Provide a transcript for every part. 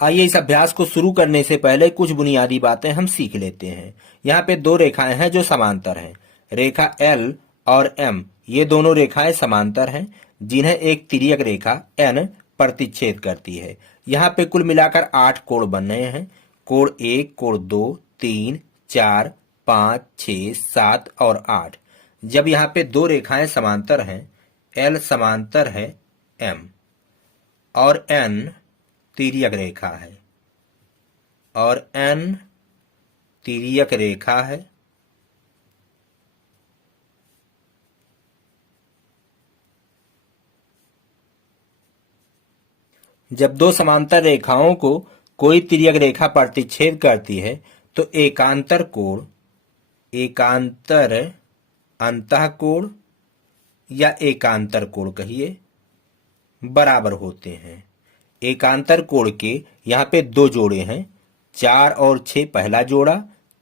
आइए इस अभ्यास को शुरू करने से पहले कुछ बुनियादी बातें हम सीख लेते हैं। यहाँ पे दो रेखाएं हैं जो समांतर हैं। रेखा L और M ये दोनों रेखाएं समांतर हैं जिन्हें एक तिर्यक रेखा N प्रतिच्छेद करती है। यहाँ पे कुल मिलाकर 8 कोण बन रहे हैं। कोण 1, कोण 2, 3, 4, 5, 6, 7 और 8। जब यहाँ पे दो रेखाएं समांतर हैं, L समांतर है M और N तिर्यक रेखा है और N तिर्यक रेखा है, जब दो समांतर रेखाओं को कोई तिर्यक रेखा प्रतिच्छेद करती है तो एकांतर कोण, एकांतर अंतःकोण या एकांतर कोण कहिए, बराबर होते हैं। एकांतर कोण के यहाँ पे दो जोड़े हैं, 4 और 6 पहला जोड़ा,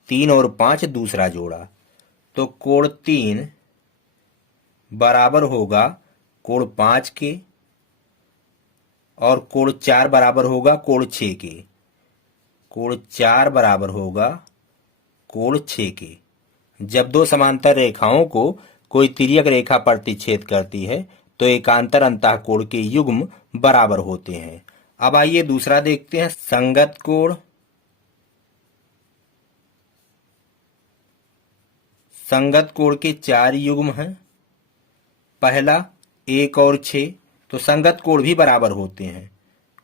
3 और 5 दूसरा जोड़ा। तो कोण 3 बराबर होगा कोण 5 के और कोण 4 बराबर होगा कोण 6 के। कोण 4 बराबर होगा कोण 6 के। जब दो समांतर रेखाओं को कोई तिर्यक रेखा प्रतिच्छेद करती है तो एकांतर अंतःकोण के युग्म बराबर होते हैं। अब आइए दूसरा देखते हैं, संगत कोण। संगत कोण के 4 युग्म हैं। पहला 1 और 6, तो संगत कोण भी बराबर होते हैं।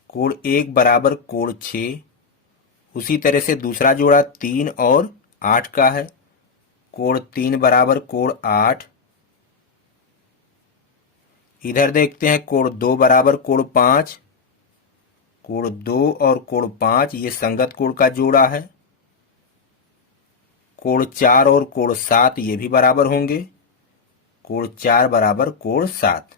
कोण 1 बराबर कोण 6। उसी तरह से दूसरा जोड़ा 3 और 8 का है। कोण 3 बराबर कोण 8। इधर देखते हैं, कोण 2 बराबर कोण 5। कोण 2 और कोण 5 ये संगत कोण का जोड़ा है। कोण 4 और कोण 7 ये भी बराबर होंगे। कोण 4 बराबर कोण 7।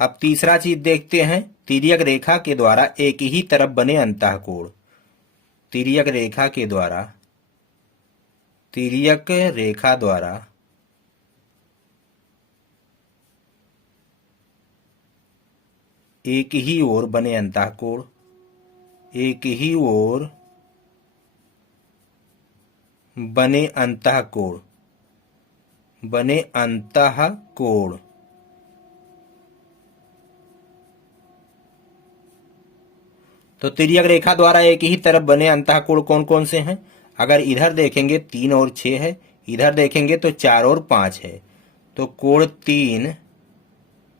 अब तीसरा चीज देखते हैं, तिर्यक रेखा के द्वारा एक ही तरफ बने अंतःकोण। तिर्यक रेखा के द्वारा, तिर्यक रेखा द्वारा एक ही ओर बने अंतःकोण, एक ही ओर बने अंतःकोण, बने अंतःकोण। तो तिर्यक रेखा द्वारा एक ही तरफ बने अंतःकोण कौन कौन से हैं? अगर इधर देखेंगे 3 और 6 है, इधर देखेंगे तो 4 और 5 है। तो कोण 3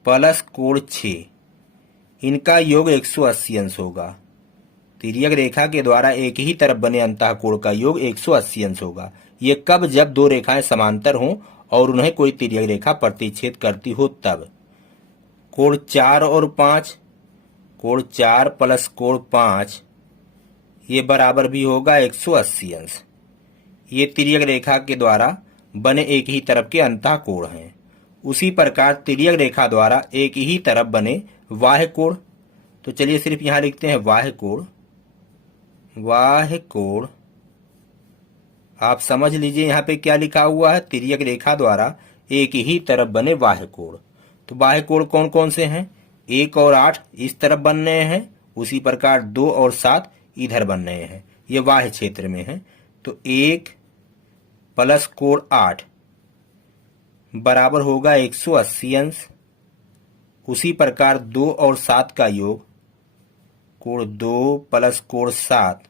प्लस कोण 6, इनका योग 180 अंश होगा। तिर्यक रेखा के द्वारा एक ही तरफ बने अंतःकोण का योग 180 अंश होगा। ये कब? जब दो रेखाएं समांतर हों और उन्हें कोई तिर्यक रेखा प्रतिच्छेद करती हो तब। कोण 4 और 5, कोण 4 प्लस कोण 5 ये बराबर भी होगा 180 अंश। ये तिर्यक रेखा के द्वारा बने एक ही तरफ के अंतःकोण हैं। उसी प्रकार तिर्यक रेखा द्वारा एक ही तरफ बने बाह्य कोण, तो चलिए सिर्फ यहां लिखते हैं बाह्य कोण। बाह्य कोण आप समझ लीजिए यहां पे क्या लिखा हुआ है, तिर्यक रेखा द्वारा एक ही तरफ बने बाह्य कोण। तो बाह्य कोण कौन कौन से हैं? 1 और 8 इस तरफ बन रहे हैं, उसी प्रकार 2 और 7 इधर बन रहे हैं, ये बाह्य क्षेत्र में है। तो 1 प्लस कोण 8 बराबर होगा 180 अंश। उसी प्रकार 2 और 7 का योग, कोण 2 प्लस कोण 7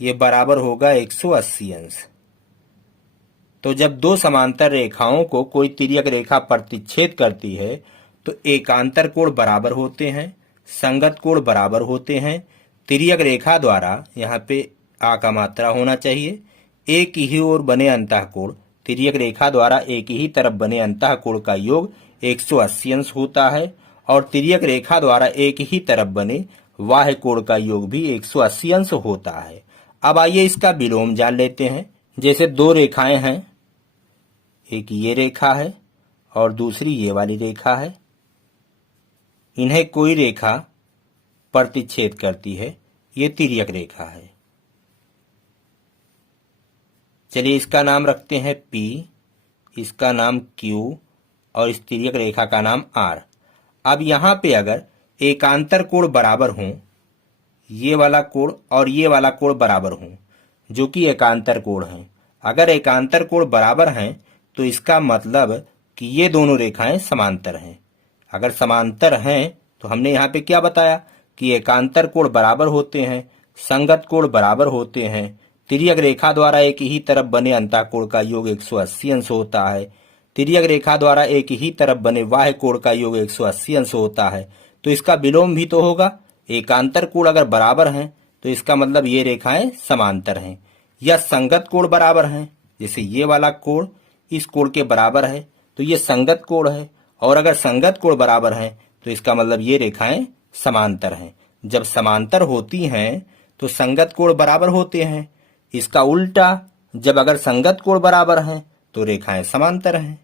ये बराबर होगा 180 अंश। तो जब दो समांतर रेखाओं को कोई तिर्यक रेखा प्रतिच्छेद करती है तो एकांतर कोण बराबर होते हैं, संगत कोण बराबर होते हैं। तिर्यक रेखा द्वारा, यहाँ पे आ का मात्रा होना चाहिए, एक ही ओर बने अंतःकोण, तिर्यक रेखा द्वारा एक ही तरफ बने अंतःकोण का योग 180 अंश होता है और तिर्यक रेखा द्वारा एक ही तरफ बने बाह्य कोण का योग भी 180 अंश होता है। अब आइए इसका विलोम जान लेते हैं। जैसे दो रेखाएं हैं, एक ये रेखा है और दूसरी ये वाली रेखा है, इन्हें कोई रेखा प्रतिच्छेद करती है, ये तिर्यक रेखा है। चलिए इसका नाम रखते हैं P, इसका नाम Q और इस तिर्यक रेखा का नाम R। अब यहां पे अगर एकांतर कोण बराबर हों ये वाला कोण और ये वाला कोण बराबर हों, जो कि एकांतर कोण हैं। अगर एकांतर कोण बराबर हैं तो इसका मतलब कि ये दोनों रेखाएं समांतर हैं। अगर समांतर हैं तो हमने यहाँ पे क्या बताया कि एकांतर कोण बराबर होते हैं, संगत कोण बराबर होते हैं, तिर्यक रेखा द्वारा एक ही तरफ बने अंतःकोण का योग 180 अंश होता है, तिर्यक रेखा द्वारा एक ही तरफ बने बाह्य कोण का योग 180 अंश होता है। तो इसका विलोम भी तो होगा। एकांतर कोण अगर बराबर हैं तो इसका मतलब ये रेखाएं समांतर हैं। या संगत कोण बराबर हैं, जैसे ये वाला कोण इस कोण के बराबर है तो ये संगत कोण है, और अगर संगत कोण बराबर है तो इसका मतलब ये रेखाएं समांतर हैं। जब समांतर होती हैं तो संगत कोण बराबर होते हैं। इसका उल्टा, जब अगर संगत कोण बराबर हैं तो रेखाएं समांतर हैं।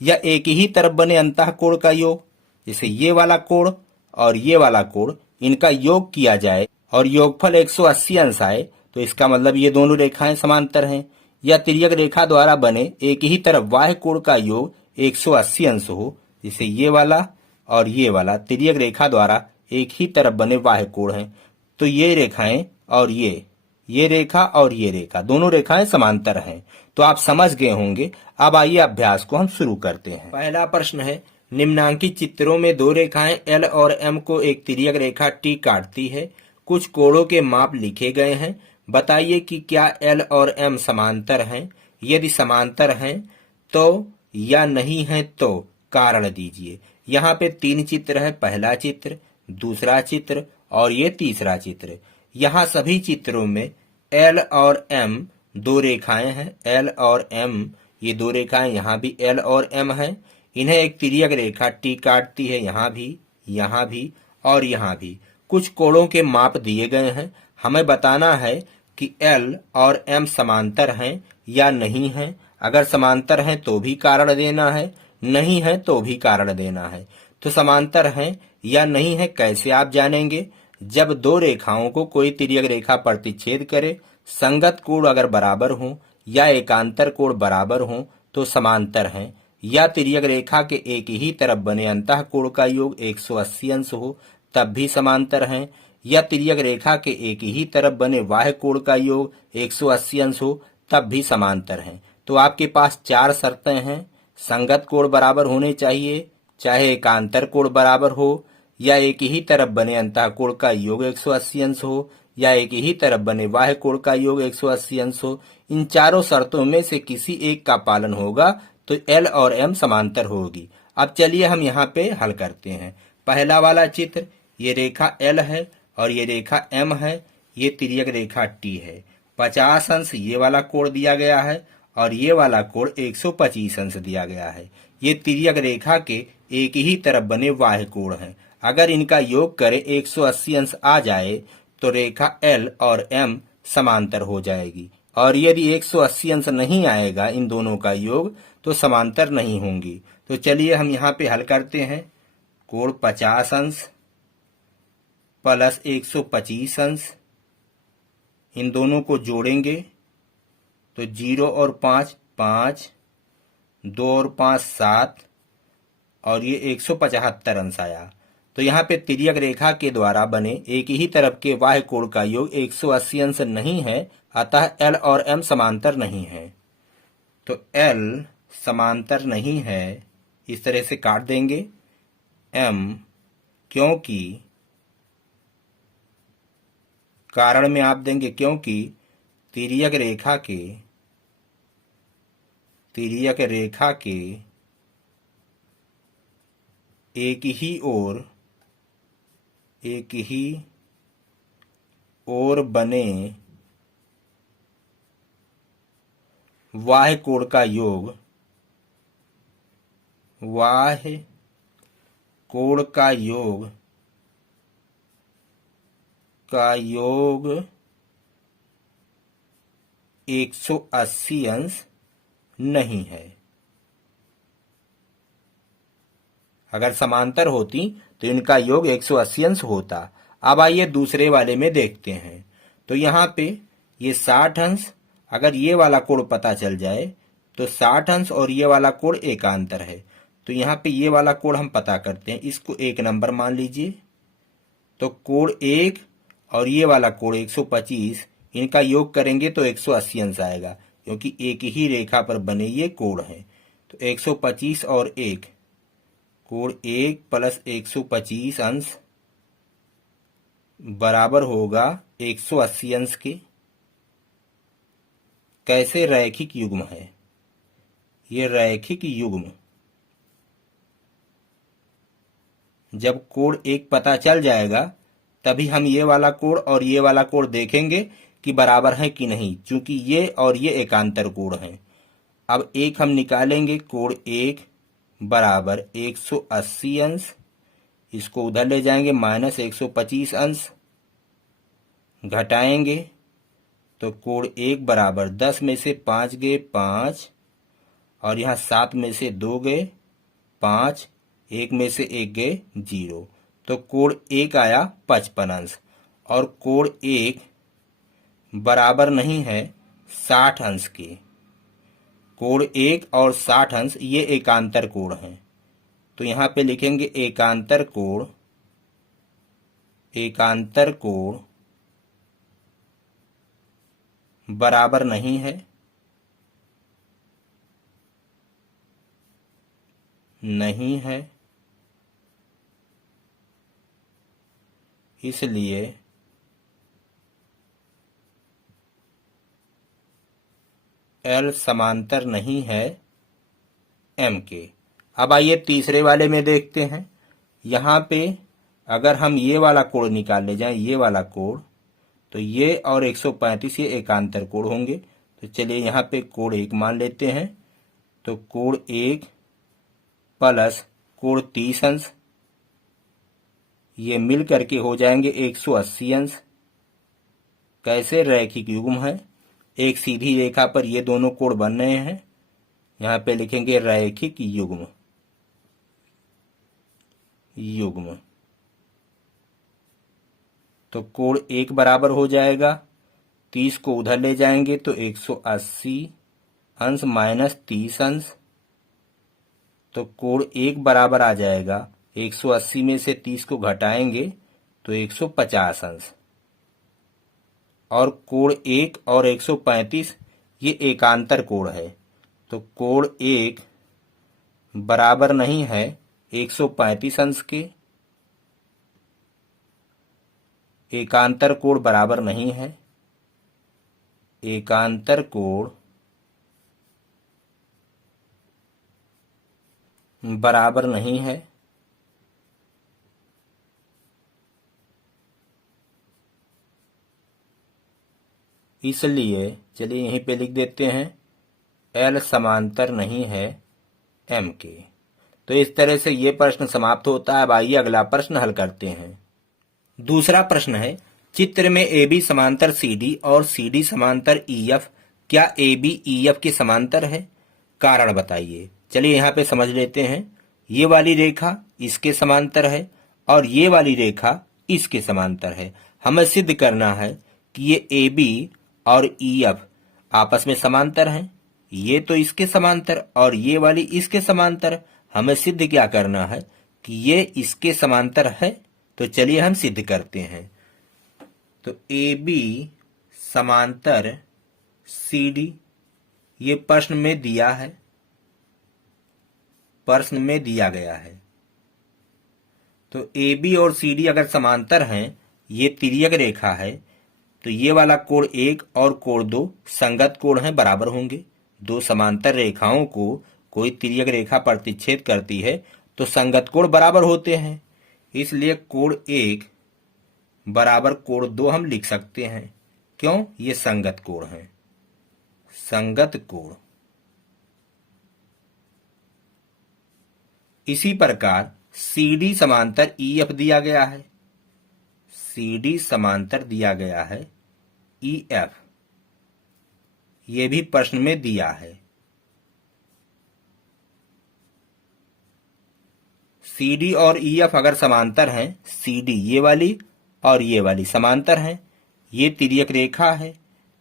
या एक ही तरफ बने अंतःकोण का योग, जैसे ये वाला कोण और ये वाला कोण, इनका योग किया जाए और योगफल 180 अंश आए तो इसका मतलब ये दोनों रेखाएं समांतर हैं। या तिर्यक रेखा द्वारा बने एक ही तरफ बाह्य कोण का योग 180 अंश हो, जैसे ये वाला और ये वाला तिर्यक रेखा द्वारा एक ही तरफ बने बाह्य कोण हैं, तो ये रेखाएं और ये रेखा और ये रेखा, दोनों रेखाएं समांतर हैं। तो आप समझ गए होंगे। अब आइए अभ्यास को हम शुरू करते हैं। पहला प्रश्न है, निम्नांकित चित्रों में दो रेखाएं L और M को एक तिर्यक रेखा T काटती है। कुछ कोणों के माप लिखे गए हैं। बताइए कि क्या L और M समांतर हैं? यदि समांतर हैं तो या नहीं है तो कारण दीजिए। यहाँ पे 3 चित्र है, पहला चित्र, दूसरा चित्र और ये तीसरा चित्र। यहाँ सभी चित्रों में L और M दो रेखाएं हैं। L और M ये दो रेखाएं यहाँ भी L और M हैं। इन्हें एक तिर्यक रेखा T काटती है, यहाँ भी और यहाँ भी। कुछ कोणों के माप दिए गए हैं। हमें बताना है कि L और M समांतर हैं या नहीं हैं। अगर समांतर हैं तो भी कारण देना है, नहीं है तो भी कारण देना है। तो समांतर हैं या नहीं है कैसे आप जानेंगे? जब दो रेखाओं को कोई तिर्यक रेखा प्रतिच्छेद करे, संगत कोण अगर बराबर हो या एकांतर कोण बराबर हो तो समांतर हैं। या तिर्यक रेखा के एक ही तरफ बने अंतःकोण का योग 180 अंश हो तब भी समांतर हैं। या तिर्यक रेखा के एक ही तरफ बने बाह्य कोण का योग 180 अंश हो तब भी समांतर हैं। तो आपके पास 4 शर्तें हैं। संगत कोण बराबर होने चाहिए, चाहे एकांतर कोण बराबर हो, या एक ही तरफ बने अंतःकोण का योग 180 अंश हो, या एक ही तरफ बने बाह्य कोण का योग 180 अंश हो। इन चारों शर्तों में से किसी एक का पालन होगा तो L और M समांतर होगी। अब चलिए हम यहाँ पे हल करते हैं। पहला वाला चित्र, ये रेखा L है और ये रेखा M है, ये तिर्यक रेखा T है। 50 अंश ये वाला कोण दिया गया है और ये वाला कोण 125 अंश दिया गया है। ये तिर्यक रेखा के एक ही तरफ बने बाह्य कोण हैं। अगर इनका योग करें 180 अंश आ जाए तो रेखा L और M समांतर हो जाएगी, और यदि 180 अंश नहीं आएगा इन दोनों का योग तो समांतर नहीं होंगी। तो चलिए हम यहाँ पे हल करते हैं। कोण 50 अंश प्लस 125 अंश, इन दोनों को जोड़ेंगे तो 0 और 5 5, 2 और 5 7 और ये 175 अंश आया। तो यहाँ पे तिर्यक रेखा के द्वारा बने एक ही तरफ के बाह्य कोण का योग 180 अंश नहीं है, अतः L और M समांतर नहीं है। तो L समांतर नहीं है, इस तरह से काट देंगे। M क्योंकि, कारण में आप देंगे क्योंकि तिर्यक रेखा के एक ही ओर बने बाह्य कोण का योग का योग 180 अंश नहीं है। अगर समांतर होती तो इनका योग 180 अंश होता। अब आइए दूसरे वाले में देखते हैं। तो यहाँ पे ये 60 अंश, अगर ये वाला कोण पता चल जाए तो 60 अंश और ये वाला कोण एकांतर है। तो यहाँ पे ये वाला कोण हम पता करते हैं, इसको 1 नंबर मान लीजिए। तो कोण 1 और ये वाला कोण 125, इनका योग करेंगे तो 180 अंश आएगा, क्योंकि एक ही रेखा पर बने ये कोण हैं। तो 125 और 1, कोण 1 प्लस 125 अंश बराबर होगा 180 अंश के। कैसे? रैखिक युग्म है ये, रैखिक युग्म। जब कोण 1 पता चल जाएगा तभी हम ये वाला कोण और ये वाला कोण देखेंगे कि बराबर है कि नहीं, क्योंकि ये और ये एकांतर कोण हैं। अब एक हम निकालेंगे, कोण 1 बराबर 180 अंश, इसको उधर ले जाएंगे, माइनस 125 अंश, घटाएंगे तो कोण 1 बराबर 10 में से 5 गए 5, और यहाँ 7 में से 2 गए 5, 1 में से 1 गए 0, तो कोण 1 आया 55 अंश। और कोण 1 बराबर नहीं है 60 अंश के। कोण 1 और 60 अंश ये एकांतर कोण हैं, तो यहाँ पे लिखेंगे एकांतर कोण, एकांतर कोण बराबर नहीं है, नहीं है, इसलिए L समांतर नहीं है M के। अब आइए तीसरे वाले में देखते हैं। यहाँ पे अगर हम ये वाला कोण निकाल ले जाएं, ये वाला कोण, तो ये और 135 ये एकांतर कोण होंगे। तो चलिए यहाँ पे कोण 1 मान लेते हैं, तो कोण 1 प्लस कोण 30 अंश, ये मिल करके हो जाएंगे 180 अंश। कैसे? रैखिक युग्म है, एक सीधी रेखा पर ये दोनों कोण बन रहे हैं, यहाँ पे लिखेंगे रैखिक युग्म, युग्म। तो कोण 1 बराबर हो जाएगा, 30 को उधर ले जाएंगे तो 180 अंश माइनस 30 अंश, तो कोण 1 बराबर आ जाएगा 180 में से 30 को घटाएंगे तो 150 अंश। और कोण 1 और 135 ये एकांतर कोण है, तो कोण 1 बराबर नहीं है 135 अंश के, एकांतर कोण बराबर नहीं है, एकांतर कोण बराबर नहीं है, इसलिए चलिए यहीं पे लिख देते हैं L समांतर नहीं है M के। तो इस तरह से ये प्रश्न समाप्त होता है। अब आइए अगला प्रश्न हल करते हैं। दूसरा प्रश्न है, चित्र में AB समांतर CD और CD समांतर EF, क्या AB EF के समांतर है? कारण बताइए। चलिए यहाँ पे समझ लेते हैं। ये वाली रेखा इसके समांतर है और ये वाली रेखा इसके समांतर है। हमें सिद्ध करना है कि ये AB और EF आपस में समांतर हैं। ये तो इसके समांतर और ये वाली इसके समांतर। हमें सिद्ध क्या करना है कि ये इसके समांतर है। तो चलिए हम सिद्ध करते हैं। तो AB समांतर CD ये प्रश्न में दिया है, प्रश्न में दिया गया है। तो AB और CD अगर समांतर हैं, ये तिर्यक रेखा है, तो ये वाला कोण 1 और कोण 2 संगत कोण हैं, बराबर होंगे। दो समांतर रेखाओं को कोई तिर्यक रेखा प्रतिच्छेद करती है तो संगत कोण बराबर होते हैं, इसलिए कोण 1 बराबर कोण 2 हम लिख सकते हैं। क्यों? ये संगत कोण है, संगत कोण। इसी प्रकार CD समांतर EF दिया गया है, CD समांतर दिया गया है EF, ये भी प्रश्न में दिया है। CD और EF अगर समांतर हैं, CD ये वाली और ये वाली समांतर हैं, ये तिर्यक रेखा है,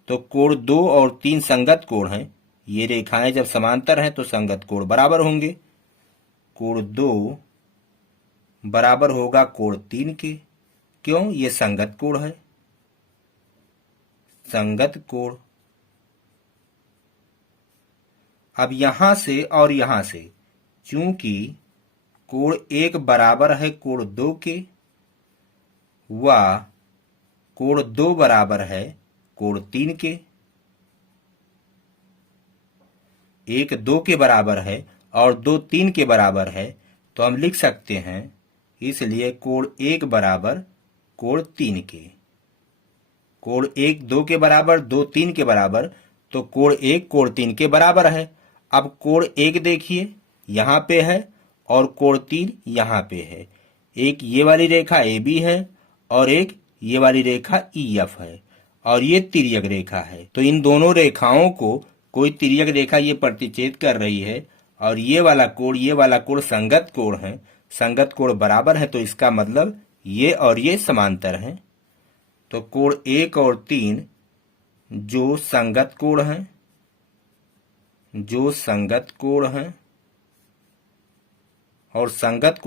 तो कोण 2 और 3 संगत कोण हैं। ये रेखाएं जब समांतर हैं तो संगत कोण बराबर होंगे। कोण 2 बराबर होगा कोण 3 के। क्यों? ये संगत कोण है, संगत कोण। अब यहां से और यहां से, चूंकि कोण 1 बराबर है कोण 2 के, व कोण 2 बराबर है कोण 3 के, 1 2 के बराबर है और 2 3 के बराबर है, तो हम लिख सकते हैं इसलिए कोण 1 बराबर कोण 3 के। कोण 1 2 के बराबर, 2 3 के बराबर, तो कोण 1 कोण 3 के बराबर है। अब कोण 1 देखिए यहां पे है और कोण 3 यहां पे है। एक ये वाली रेखा AB है और एक ये वाली रेखा EF है और ये तिर्यक रेखा है। तो इन दोनों रेखाओं को कोई तिर्यक रेखा ये प्रतिच्छेद कर रही है और ये वाला कोण संगत कोण है। संगत कोण बराबर है, तो इसका मतलब ये और ये समांतर हैं। तो कोण 1 और 3 जो संगत कोण हैं, और संगत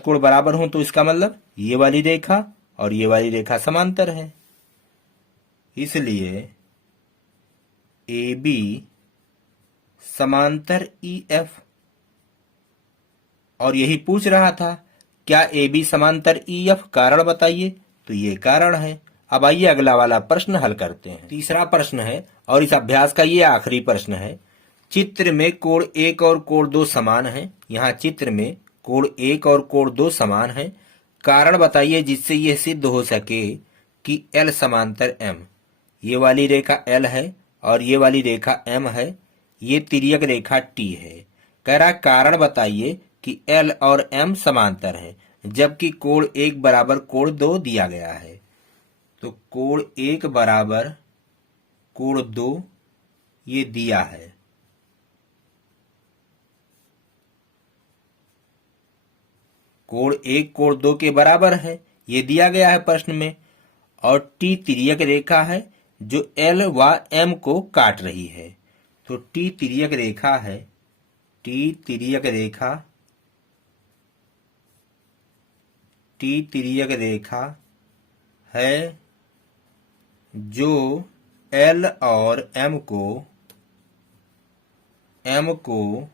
कोण बराबर हों, तो इसका मतलब ये वाली रेखा और ये वाली रेखा समांतर है। इसलिए AB समांतर EF। और यही पूछ रहा था, क्या AB समांतर EF? कारण बताइए। तो ये कारण है। अब आइए अगला वाला प्रश्न हल करते हैं। तीसरा प्रश्न है और इस अभ्यास का ये आखिरी प्रश्न है। चित्र में कोण 1 और कोण 2 समान है। यहाँ चित्र में कोण 1 और कोण 2 समान है। कारण बताइए जिससे यह सिद्ध हो सके कि L समांतर M। ये वाली रेखा L है और ये वाली रेखा M है। ये तिर्यक रेखा T है। कह रहा कारण बताइए कि L और M समांतर है, जबकि कोण 1 बराबर कोण 2 दिया गया है। तो कोण 1 बराबर कोण 2 ये दिया है। कोण 1 कोण 2 के बराबर है, ये दिया गया है प्रश्न में। और T तिर्यक रेखा है जो L व M को काट रही है। तो T तिर्यक रेखा है, T तिर्यक रेखा है जो L और M को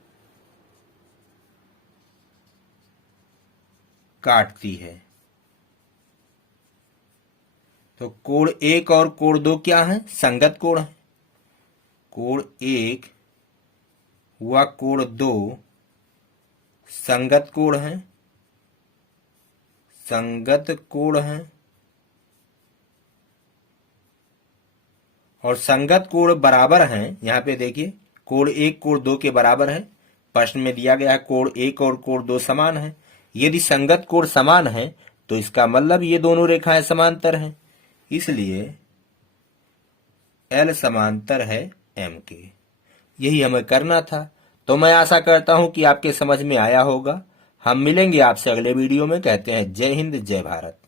काटती है। तो कोण 1 और कोण 2 क्या है? संगत कोण है। कोण 1 व कोण 2 संगत कोण है। और संगत कोण बराबर हैं। यहाँ पे देखिए कोण 1 कोण 2 के बराबर है। प्रश्न में दिया गया है कोण 1 और कोण 2 समान है। यदि संगत कोण समान है तो इसका मतलब ये दोनों रेखाएं समांतर हैं। इसलिए L समांतर है M के। यही हमें करना था। तो मैं आशा करता हूं कि आपके समझ में आया होगा। हम मिलेंगे आपसे अगले वीडियो में। कहते हैं जय हिंद, जय भारत।